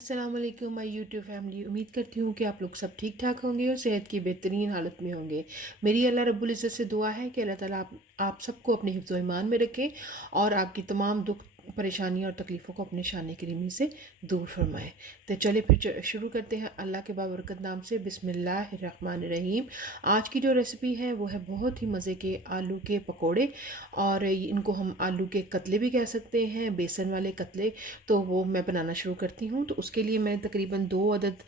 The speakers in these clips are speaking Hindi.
अस्सलाम वालेकुम माय यूट्यूब फैमिली। उम्मीद करती हूँ कि आप लोग सब ठीक ठाक होंगे और सेहत की बेहतरीन हालत में होंगे। मेरी अल्लाह रब्बुल इज़्ज़त से दुआ है कि अल्लाह ताला आप सबको अपने हिफ्ज़ व ईमान में रखे और आपकी तमाम दुख परेशानियाँ और तकलीफ़ों को अपने शान करीमी से दूर फरमाए। तो चले फिर शुरू करते हैं अल्लाह के बाबरकत नाम से। बिस्मिल्लाहिर्रहमानिर्रहीम। आज की जो रेसिपी है वो है बहुत ही मज़े के आलू के पकोड़े, और इनको हम आलू के कतले भी कह सकते हैं, बेसन वाले कतले। तो वो मैं बनाना शुरू करती हूँ। तो उसके लिए मैं तकरीबन 2 अदद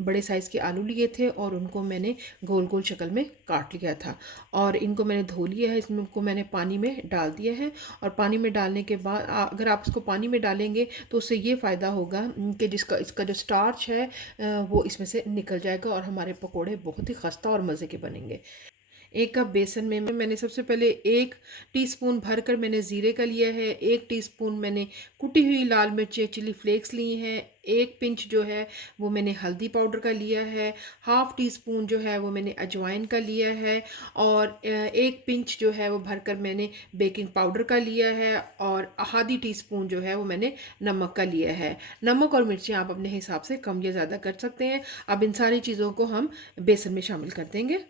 बड़े साइज़ के आलू लिए थे और उनको मैंने गोल गोल शक्ल में काट लिया था और इनको मैंने धो लिया है। इसको मैंने पानी में डाल दिया है और पानी में डालने के बाद अगर आप इसको पानी में डालेंगे तो उससे ये फ़ायदा होगा कि इसका जो स्टार्च है वो इसमें से निकल जाएगा और हमारे पकोड़े बहुत ही खस्ता और मज़े के बनेंगे। 1 कप बेसन में मैंने सबसे पहले 1 टीस्पून भरकर मैंने ज़ीरे का लिया है, 1 टीस्पून मैंने कुटी हुई लाल मिर्चें चिली फ्लेक्स ली हैं, 1 पिंच जो है वो मैंने हल्दी पाउडर का लिया है, हाफ़ टी स्पून जो है वो मैंने अजवाइन का लिया है और 1 पिंच जो है वो भरकर मैंने बेकिंग पाउडर का लिया है और आधी टीस्पून जो है वो मैंने नमक का लिया है। नमक और मिर्चें आप अपने हिसाब से कम या ज़्यादा कर सकते हैं। अब इन सारी चीज़ों को हम बेसन में शामिल कर देंगे।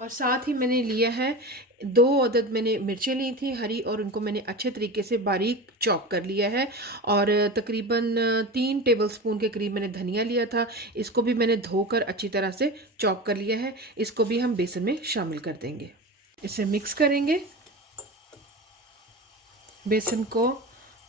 और साथ ही मैंने लिया है 2 अदद मैंने मिर्चें ली थी हरी और उनको मैंने अच्छे तरीके से बारीक चॉप कर लिया है और तकरीबन 3 टेबलस्पून के करीब मैंने धनिया लिया था। इसको भी मैंने धोकर अच्छी तरह से चॉप कर लिया है। इसको भी हम बेसन में शामिल कर देंगे। इसे मिक्स करेंगे बेसन को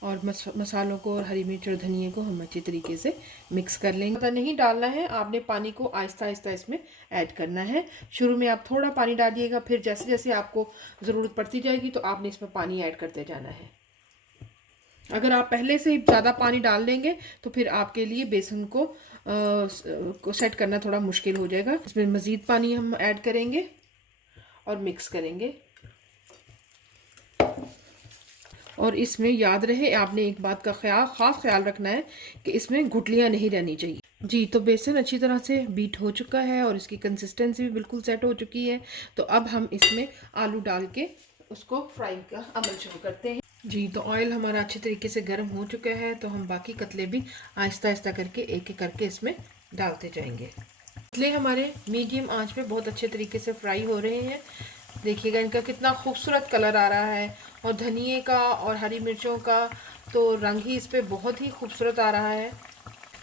और मसालों को और हरी मिर्च और धनिया को हम अच्छी तरीके से मिक्स कर लेंगे। पता नहीं डालना है, आपने पानी को आहिस्ता आहिस्ता इसमें ऐड करना है। शुरू में आप थोड़ा पानी डालिएगा, फिर जैसे जैसे आपको ज़रूरत पड़ती जाएगी तो आपने इसमें पानी ऐड करते जाना है। अगर आप पहले से ही ज़्यादा पानी डाल देंगे तो फिर आपके लिए बेसन को सेट करना थोड़ा मुश्किल हो जाएगा। इसमें मज़ीद पानी हम ऐड करेंगे और मिक्स करेंगे। और इसमें याद रहे, आपने एक बात का ख़ास ख्याल रखना है कि इसमें गुठलियाँ नहीं रहनी चाहिए। जी, तो बेसन अच्छी तरह से बीट हो चुका है और इसकी कंसिस्टेंसी भी बिल्कुल सेट हो चुकी है। तो अब हम इसमें आलू डाल के उसको फ्राई का अमल शुरू करते हैं। जी, तो ऑयल हमारा अच्छे तरीके से गर्म हो चुका है, तो हम बाकी कतले भी आहिस्ता आहिस्ता करके एक एक करके इसमें डालते जाएंगे। कतले हमारे मीडियम आंच पे बहुत अच्छे तरीके से फ्राई हो रहे हैं। देखिएगा इनका कितना खूबसूरत कलर आ रहा है और धनिए का और हरी मिर्चों का तो रंग ही इस पे बहुत ही खूबसूरत आ रहा है।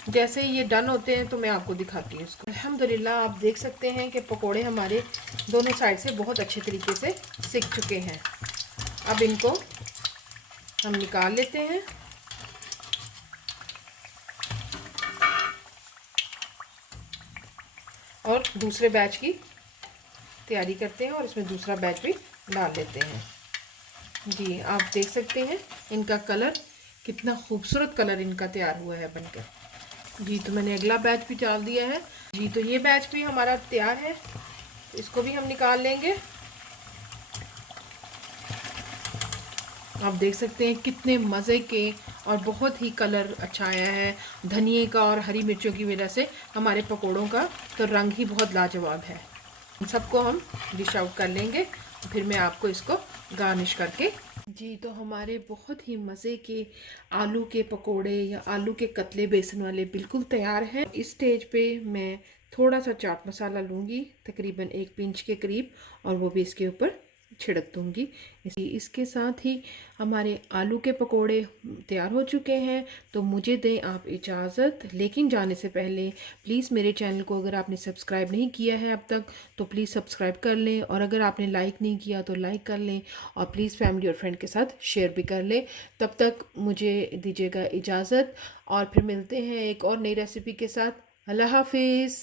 जैसे ही ये डन होते हैं तो मैं आपको दिखाती हूँ इसको। अल्हम्दुलिल्लाह आप देख सकते हैं कि पकोड़े हमारे दोनों साइड से बहुत अच्छे तरीके से सिक चुके हैं। अब इनको हम निकाल लेते हैं और दूसरे बैच की तैयारी करते हैं और इसमें दूसरा बैच भी डाल लेते हैं। जी, आप देख सकते हैं इनका कलर कितना खूबसूरत कलर इनका तैयार हुआ है बनकर। जी, तो मैंने अगला बैच भी डाल दिया है। जी, तो ये बैच भी हमारा तैयार है, इसको भी हम निकाल लेंगे। आप देख सकते हैं कितने मज़े के और बहुत ही कलर अच्छा आया है। धनिए का और हरी मिर्चों की वजह से हमारे पकोड़ों का तो रंग ही बहुत लाजवाब है। इन सबको हम डिश आउट कर लेंगे, फिर मैं आपको इसको गार्निश करके। जी, तो हमारे बहुत ही मज़े के आलू के पकोड़े या आलू के कतले बेसन वाले बिल्कुल तैयार हैं। इस स्टेज पे मैं थोड़ा सा चाट मसाला लूँगी, तकरीबन 1 पिंच के करीब, और वो भी इसके ऊपर छिड़क दूँगी। इसके साथ ही हमारे आलू के पकोड़े तैयार हो चुके हैं। तो मुझे दें आप इजाज़त, लेकिन जाने से पहले प्लीज़ मेरे चैनल को अगर आपने सब्सक्राइब नहीं किया है अब तक तो प्लीज़ सब्सक्राइब कर लें, और अगर आपने लाइक नहीं किया तो लाइक कर लें, और प्लीज़ फैमिली और फ्रेंड के साथ शेयर भी कर लें। तब तक मुझे दीजिएगा इजाज़त और फिर मिलते हैं एक और नई रेसिपी के साथ। अल्लाह हाफिज़।